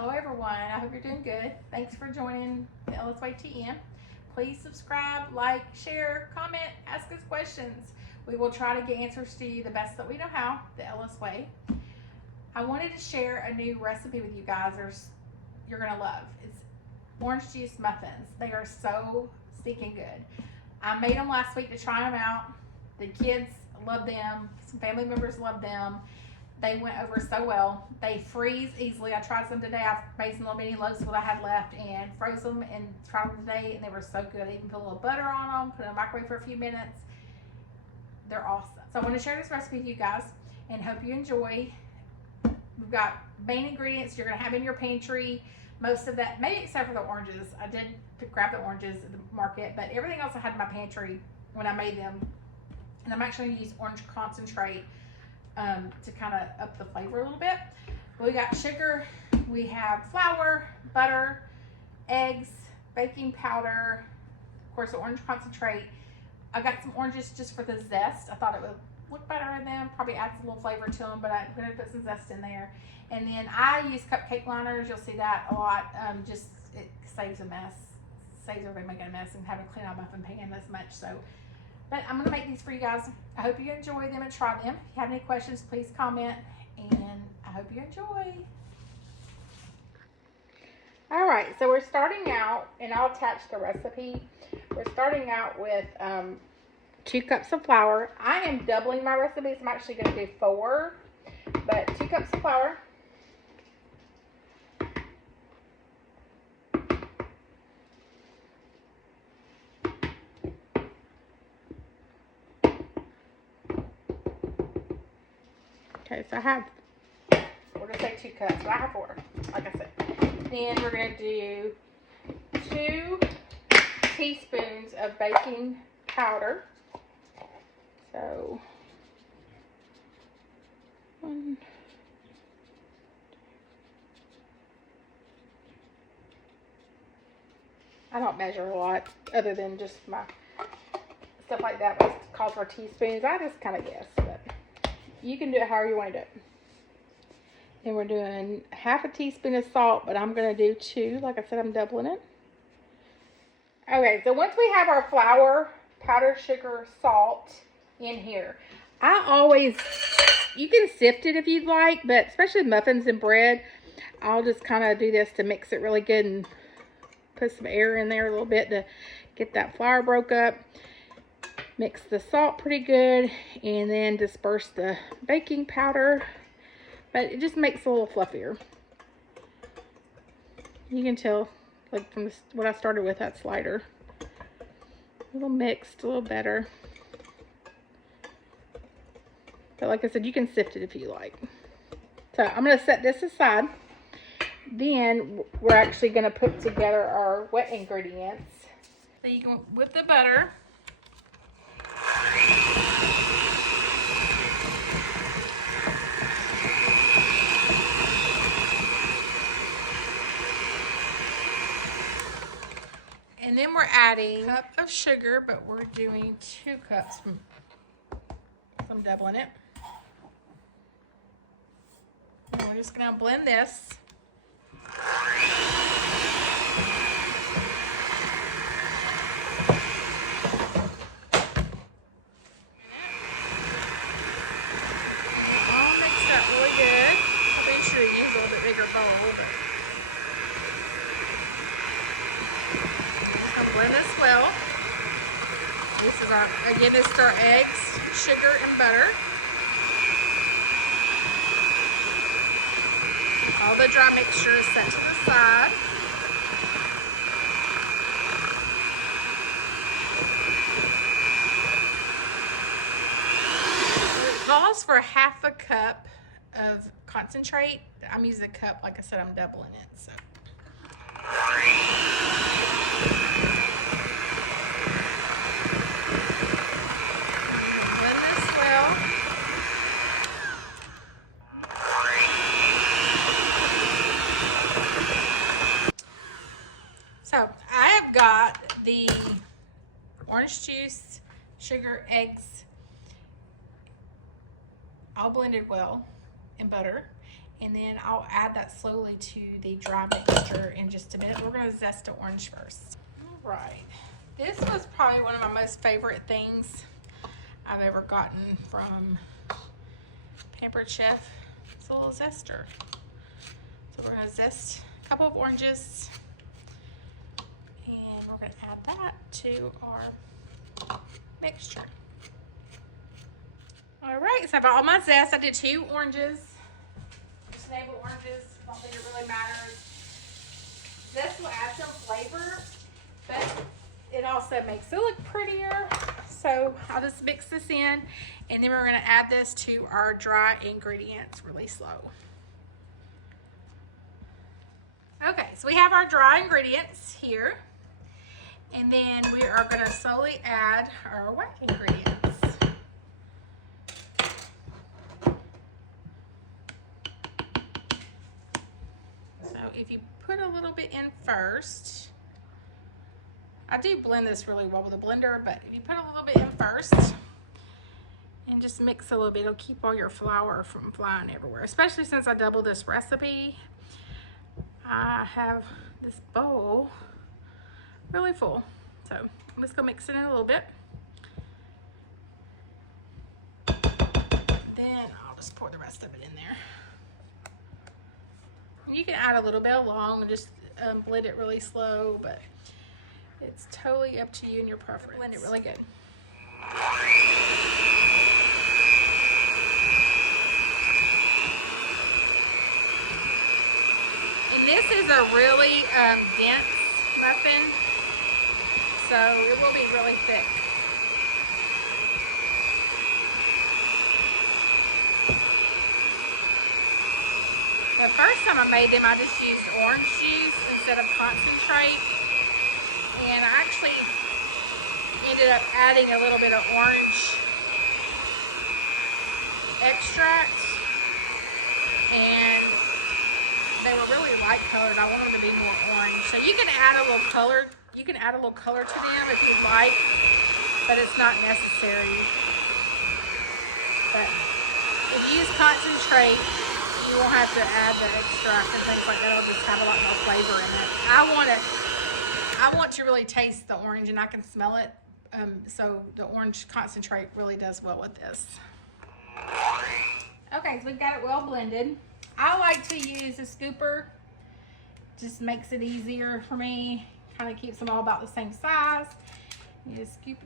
Hello everyone, I hope you're doing good. Thanks for joining the Ellis Way TM. Please subscribe, like, share, comment, ask us questions. We will try to get answers to you the best that we know how, the Ellis Way. I wanted to share a new recipe with you guys you're gonna love. It's orange juice muffins. They are so stinking good. I made them last week to try them out. The kids love them, some family members love them. They went over so well. They freeze easily. I tried some today. I made some little mini loaves what I had left and froze them and tried them today, and they were so good. I even put a little butter on them, put it in the microwave for a few minutes. They're awesome. So I want to share this recipe with you guys and hope you enjoy. We've got main ingredients you're going to have in your pantry. Most of that, maybe except for the oranges. I did grab the oranges at the market, but everything else I had in my pantry when I made them. And I'm actually going to use orange concentrate to kind of up the flavor a little bit. We got sugar, we have flour, butter, eggs, baking powder, of course the orange concentrate. I got some oranges just for the zest. I thought it would look better in them, probably add some little flavor to them, but I'm going to put some zest in there. And then I use cupcake liners. You'll see that a lot. Just it saves a mess, saves everybody making a mess and having to clean out my muffin pan this much. So. But I'm going to make these for you guys. I hope you enjoy them and try them. If you have any questions, please comment, and I hope you enjoy. All right, so we're starting out, and I'll attach the recipe. We're starting out with 2 cups of flour. I am doubling my recipes. I'm actually going to do 4, but 2 cups of flour. Okay, so I have, we're going to say 2 cups, but I have 4, like I said. Then we're going to do 2 teaspoons of baking powder. So, 1, I don't measure a lot other than just my stuff like that. It's called for teaspoons. I just kind of guess, but you can do it however you want to do it. And we're doing half a teaspoon of salt, but I'm going to do 2. Like I said, I'm doubling it. Okay, so once we have our flour, powdered sugar, salt in here, I always, you can sift it if you'd like, but especially muffins and bread, I'll just kind of do this to mix it really good and put some air in there a little bit to get that flour broke up. Mix the salt pretty good and then disperse the baking powder, but it just makes it a little fluffier. You can tell, like from this, what I started with, that's lighter. A little mixed, a little better. But like I said, you can sift it if you like. So I'm going to set this aside. Then we're actually going to put together our wet ingredients. So you can whip the butter. And then we're adding a cup of sugar, but we're doing 2 cups. So I'm doubling it. And we're just going to blend this. All mixed up really good. I'll make sure you use a little bit bigger bowl. Blend this well. This is our, again, this is our eggs, sugar, and butter. All the dry mixture is set to the side. It calls for half a cup of concentrate. I'm using a cup, like I said, I'm doubling it. So. So I have got the orange juice, sugar, eggs, all blended well in butter. and then I'll add that slowly to the dry mixture in just a minute. We're gonna zest the orange first. All right, this was probably one of my most favorite things I've ever gotten from Pampered Chef. It's a little zester. So we're gonna zest a couple of oranges, and we're gonna add that to our mixture. All right, so I bought all my zest. I did 2 oranges, just navel oranges. I don't think it really matters. Zest will add some flavor, but it also makes it look prettier. So I'll just mix this in, and then we're gonna add this to our dry ingredients really slow. Okay, so we have our dry ingredients here, and then we are gonna slowly add our wet ingredients. If you put a little bit in first, I do blend this really well with a blender, but if you put a little bit in first and just mix a little bit, it'll keep all your flour from flying everywhere. Especially since I doubled this recipe, I have this bowl really full. So I'm just gonna mix it in a little bit. Then I'll just pour the rest of it in there. You can add a little bit along and just blend it really slow, but it's totally up to you and your preference. Blend it really good. And this is a really dense muffin, so it will be really thick. The first time I made them, I just used orange juice instead of concentrate. And I actually ended up adding a little bit of orange extract. And they were really light colored. I want them to be more orange. So you can add a little color. You can add a little color to them if you'd like, but it's not necessary. But if you use concentrate, you won't have to add the extract and things like that. It'll just have a lot more flavor in it. I want to really taste the orange, and I can smell it. So the orange concentrate really does well with this. Okay, so we've got it well blended. I like to use a scooper. Just makes it easier for me. Kind of keeps them all about the same size. You just scoop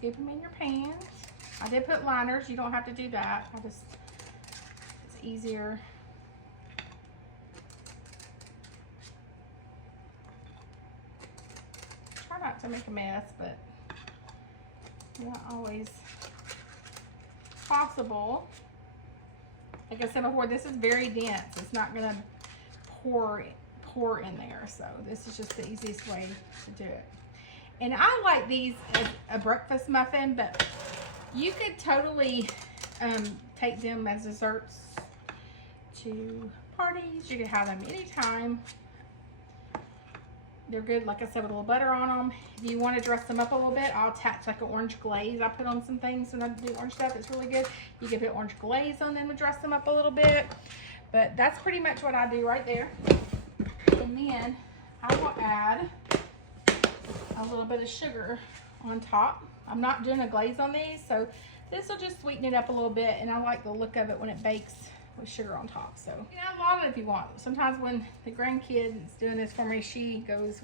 them in your pan. I did put liners. You don't have to do that. It's easier. Try not to make a mess, but not always possible. Like I said before, this is very dense. It's not gonna pour in there, so this is just the easiest way to do it. And I like these as a breakfast muffin, but you could totally take them as desserts to parties. You could have them anytime. They're good, like I said, with a little butter on them. If you want to dress them up a little bit, I'll attach like an orange glaze. I put on some things when I do orange stuff. It's really good. You can put orange glaze on them to dress them up a little bit. But that's pretty much what I do right there. And then I will add a little bit of sugar on top. I'm not doing a glaze on these, so this will just sweeten it up a little bit, and I like the look of it when it bakes with sugar on top. So you can add a lot of it if you want. Sometimes when the grandkid is doing this for me, she goes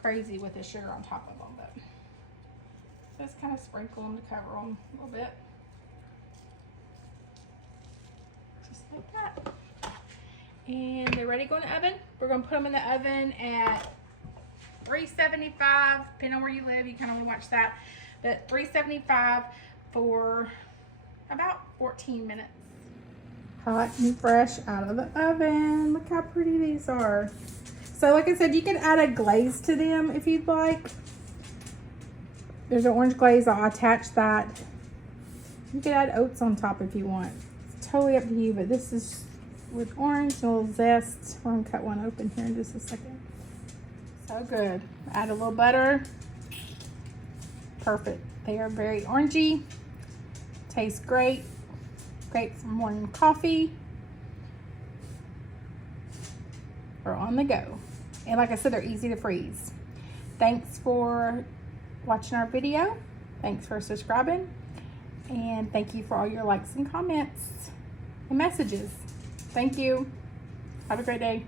crazy with the sugar on top of them, but just kind of sprinkle them to cover them a little bit. Just like that. And they're ready to go in the oven. We're going to put them in the oven at 375, depending on where you live. You kind of want to watch that. But 375 for about 14 minutes. Hot and fresh out of the oven. Look how pretty these are. So like I said, you can add a glaze to them if you'd like. There's an orange glaze. I'll attach that. You can add oats on top if you want. It's totally up to you, but this is with orange and a little zest. We're gonna cut one open here in just a second. So good. Add a little butter. Perfect. They are very orangey. Tastes great. Great for morning coffee. or on the go. And like I said, they're easy to freeze. Thanks for watching our video. Thanks for subscribing. And thank you for all your likes and comments and messages. Thank you. Have a great day.